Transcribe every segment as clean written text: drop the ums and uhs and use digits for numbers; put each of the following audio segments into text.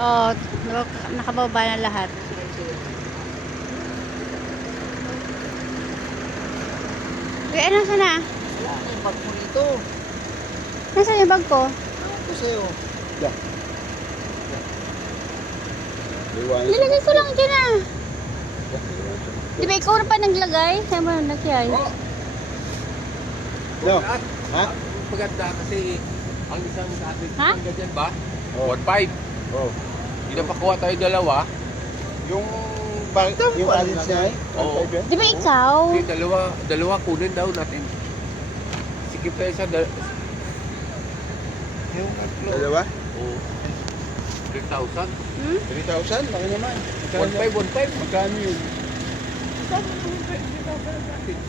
Oh, nakababa na lahat. Uy, ano sana? Wala na yung bag mo dito. Nasaan yung bag ko? Ito sa'yo. Yeah. Nilagay ko lang dyan ah. Di ba ikaw na pa naglagay? Saan mo naglagay? Oh! No. Ha? Maganda kasi ang isang atin Ha? ang ganyan ba? Oh. 1.5. Oh. Pinapakuha tayo dalawa. Yung yung alis niya ay? Oo. Di ba ikaw? Hindi, dalawa kunin daw natin. Sikip tayo sa yung tatlo. Dalawa? Oo. 3,000. Hmm? 3,000? Laki naman. 1.5. Magkano yun?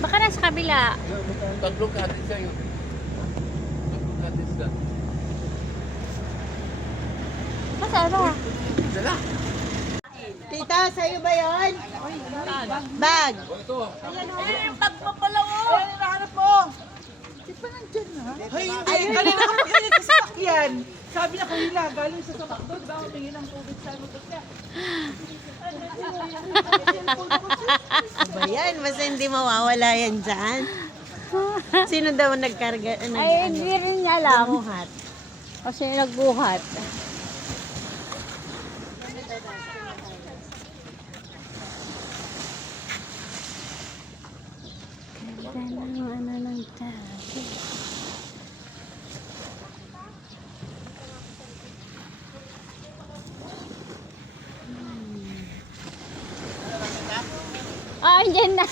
Baka nasa kabila. Tatlong katis sa'yo. Tatlong katis na. Masaan ba? Dala. Tita, sa'yo ba yun? Bag. Ito. Ay, hindi. Galing na kapag ganyan sa sasakyan. Sabi na kanila, galing sa samak doon, daw tingin ng tubig sa ano siya. Ano ba yan? Basta hindi mawawala yan dyan. Sino daw nagkarga? Ay, hindi rin niya alam. Buhat. Kasi nagbuhat. Ganda ng ano ng tabi. Ah, dyan na.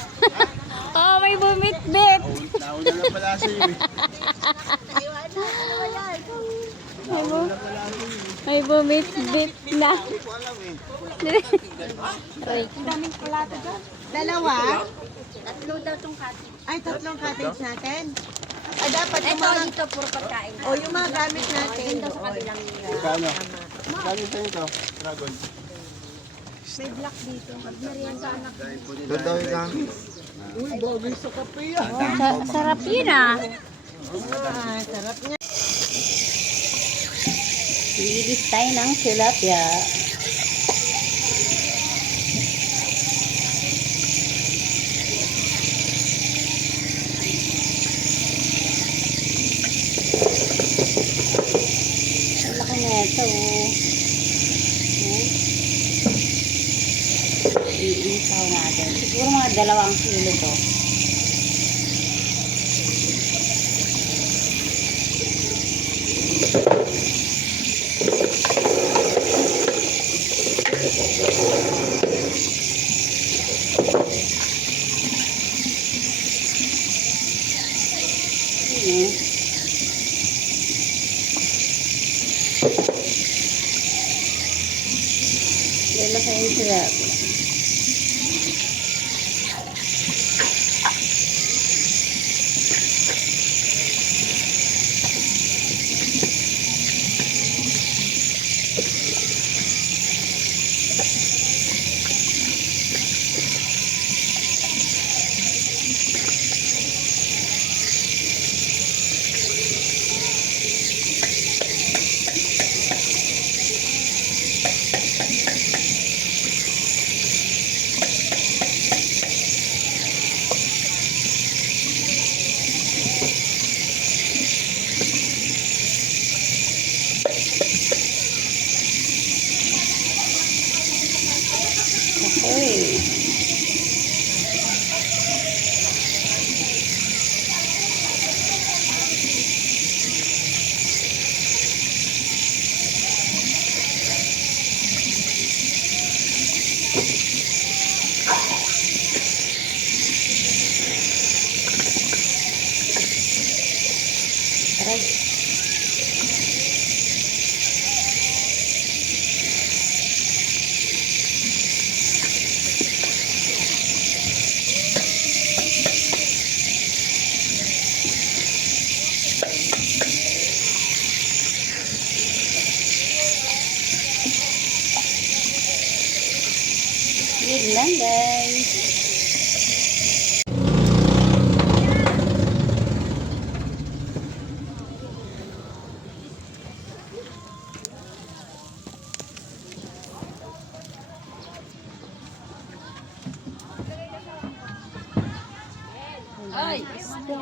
Oh, may bumit-bit. Nauna na pala sa'yo eh. May bumit-bit na. Dalawa? Tatlo daw tong cottage. Ay, tatlong cottage natin? Ah, dapat yung mga... dito, puro pagkain. O, yung mga gamit natin. Magkano? Magkano sa'yo ito? Dragon. May black dito. Doon daw yung lang. Uy, bagay sa kape yan. Sarap yun ah. Ah, sarap niya. Ilis tayo ng tilapia. Ang laki na ito. Iisaw natin. Siguro mga 2 kilo to. Lalaki yung tilapia. Okay. Yun lang guys. Ay, isda.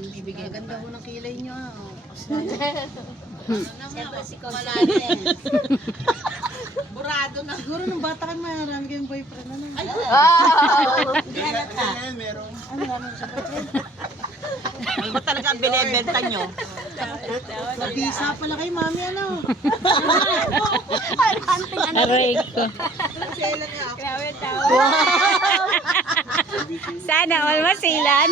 Ibigay ganda mo ng kilay nyo. Siyempre si Kumalani. Burado na. Siguro nung bata ka marami kayong boyfriend na lang. Hindi halata. Meron. Ano ba talaga ang binibenta nyo? Nabisa pala kay mami ano. Aray ko. Sana all masilan.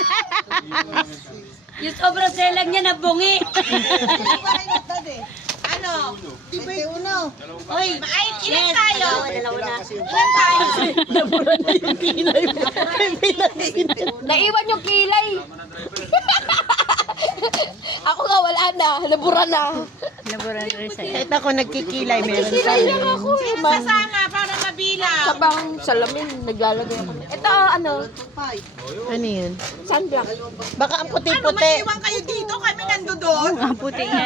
Yung sobrang selang niya nabungi. Ano? Di ba yung uno? Oy, ilan tayo? Dalawa na. Ilan tayo? Naiwan yung kilay. Ako nga wala na. Nabura na. Nabura na rin sa'yo. Kahit ako nagkikilay, meron pa Kilay rin. lang ako. Sasama para mabilang. Sabang salamin, naglalagay ako. Ito, ano, Ano yun? sunblock. Baka ang puti-puti. Iwan kayo dito, kami nandoon. Ang puti nga.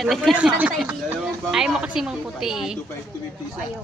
Ay mo kasi mang puti. 250 isa.